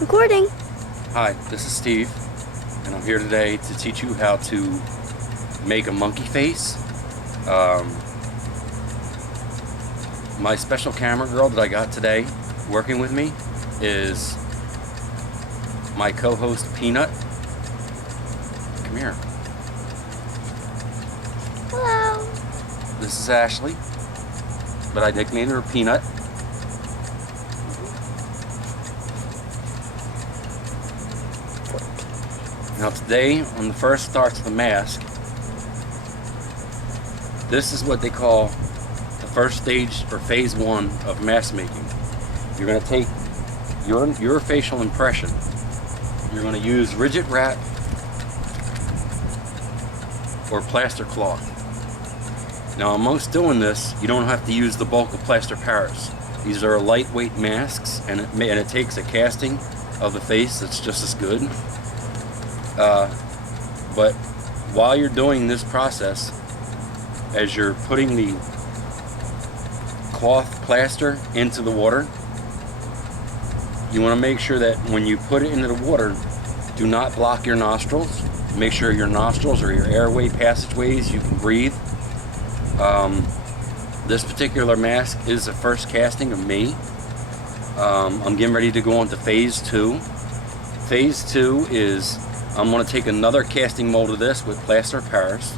Recording. Hi, this is Steve, and I'm here today to teach you how to make a monkey face. My special camera girl that I got today working with me is my co-host Peanut. Come here. Hello. This is Ashley, but I nicknamed her Peanut. Now today, on the first starts of the mask, this is what they call the first stage or phase one of mask making. You're going to take your facial impression. You're going to use rigid wrap or plaster cloth. Now amongst doing this, you don't have to use the bulk of plaster Paris. These are lightweight masks, and it takes a casting of the face that's just as good. But while you're doing this process, as you're putting the cloth plaster into the water, you want to make sure that when you put it into the water, do not block your nostrils. Make sure your nostrils are your airway passageways, you can breathe. This particular mask is the first casting of me. I'm getting ready to go on to phase two. Phase two is I'm going to take another casting mold of this with plaster Paris.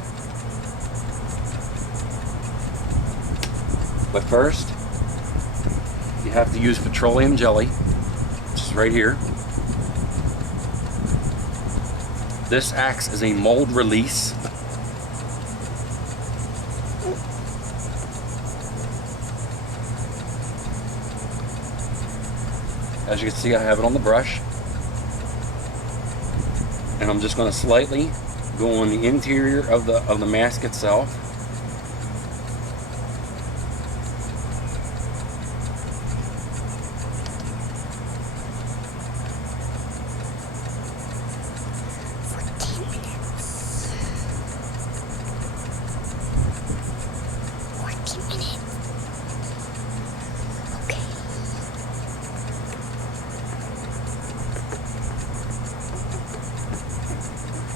But first, you have to use petroleum jelly, which is right here. This acts as a mold release. As you can see, I have it on the brush. And I'm just going to slightly go on the interior of the mask itself.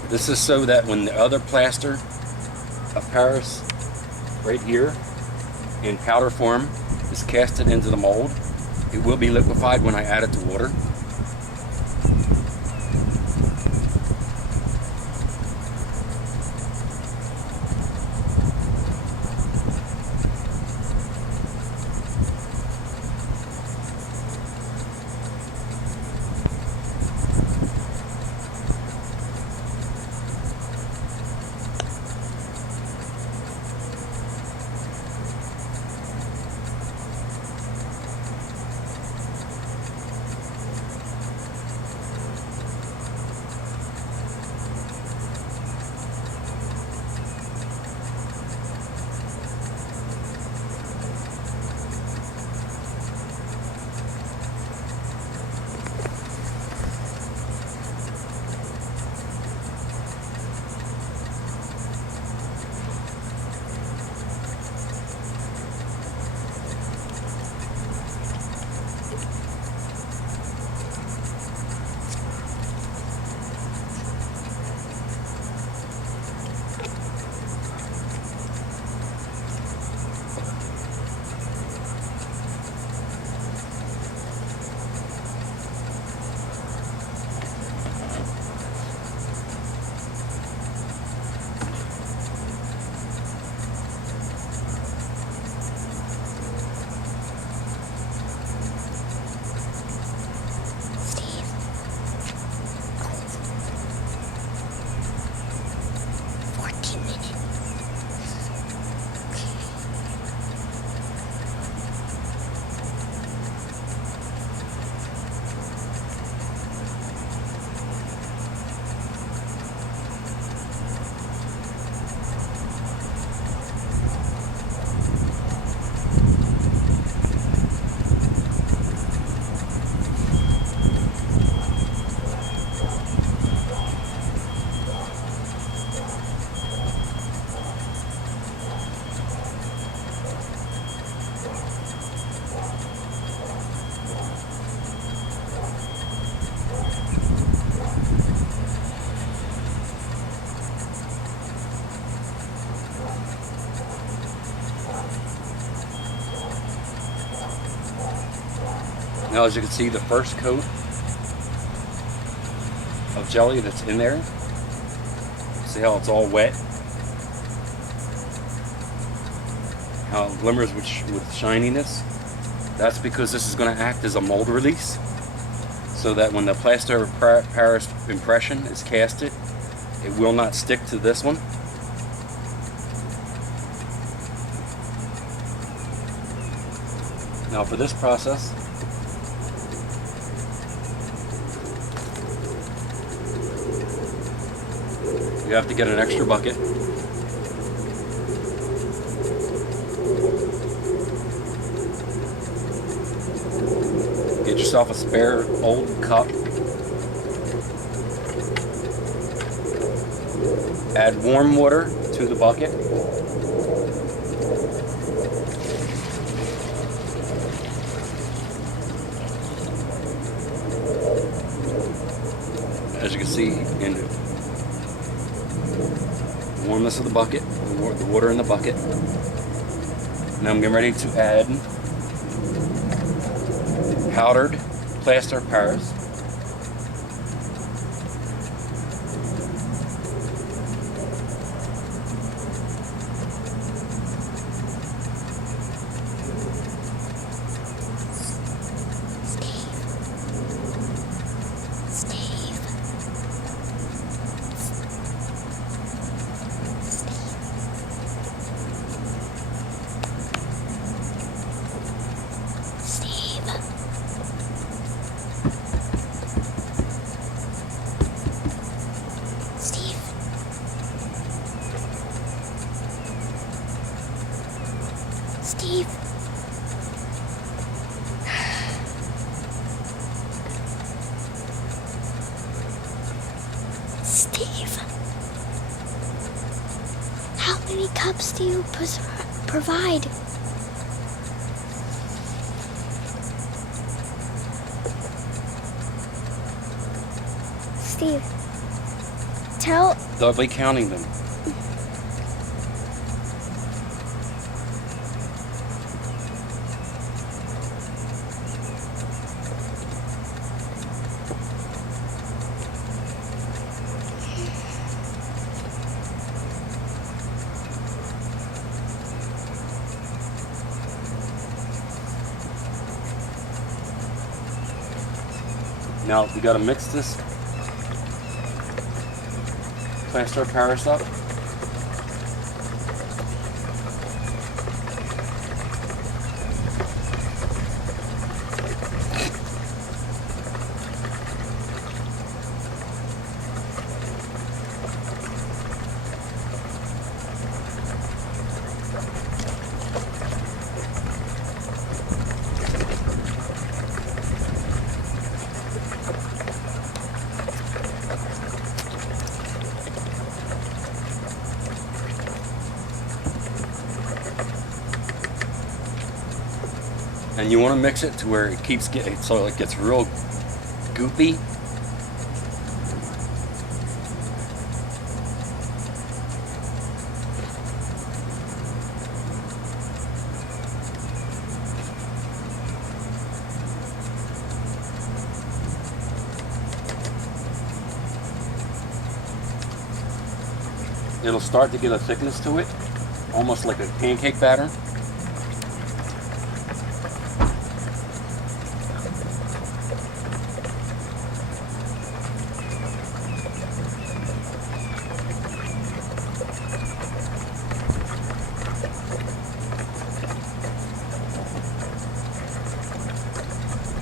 This is so that when the other plaster of Paris right here in powder form is casted into the mold, it will be liquefied when I add it to water. Now, as you can see, the first coat of jelly that's in there, see how it's all wet? How it glimmers with shininess? That's because this is going to act as a mold release, so that when the plaster of Paris impression is casted, it will not stick to this one. Now for this process, you have to get an extra bucket. Get yourself a spare old cup. Add warm water to the bucket. As you can see in the warmness of the bucket, the water in the bucket. Now I'm getting ready to add powdered plaster of Paris. Steve. Steve. How many cups do you provide? Steve, tell... They'll be counting them. Now you got to mix this plaster of Paris up. And you want to mix it to where it keeps getting, so it gets real goopy. It'll start to get a thickness to it, almost like a pancake batter.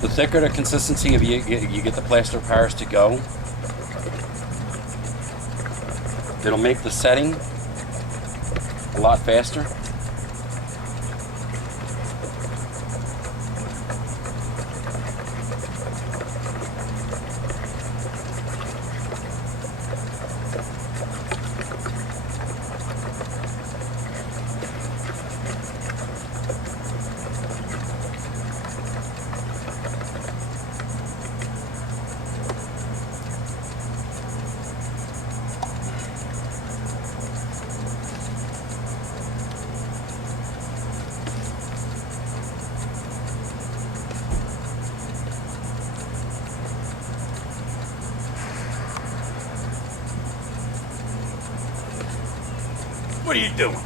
The thicker the consistency of you get the plaster of Paris to go, it'll make the setting a lot faster. What are you doing?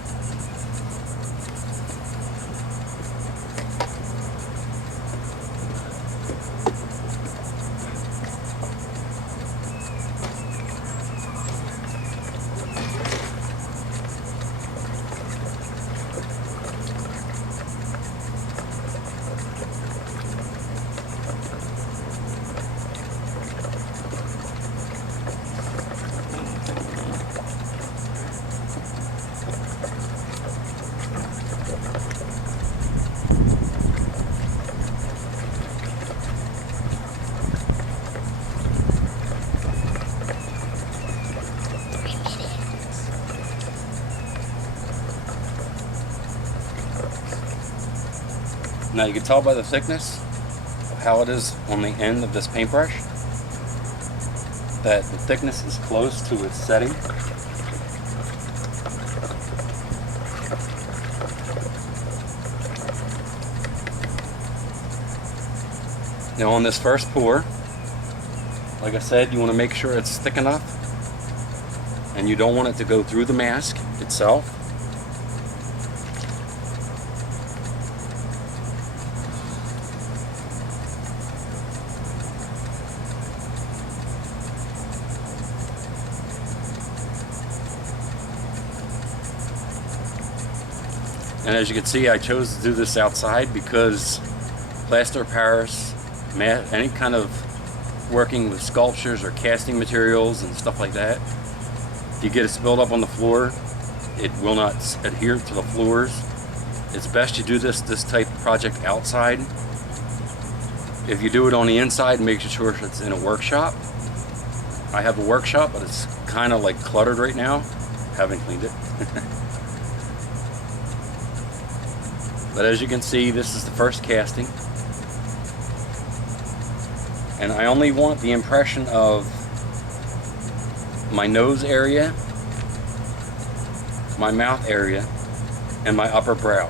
Now you can tell by the thickness of how it is on the end of this paintbrush that the thickness is close to its setting. Now on this first pour, like I said, you want to make sure it's thick enough and you don't want it to go through the mask itself. And as you can see, I chose to do this outside because plaster Paris, any kind of working with sculptures or casting materials and stuff like that, if you get it spilled up on the floor, it will not adhere to the floors. It's best you do this type of project outside. If you do it on the inside, make sure it's in a workshop. I have a workshop, but it's kind of like cluttered right now. Haven't cleaned it. But as you can see, this is the first casting. And I only want the impression of my nose area, my mouth area, and my upper brow.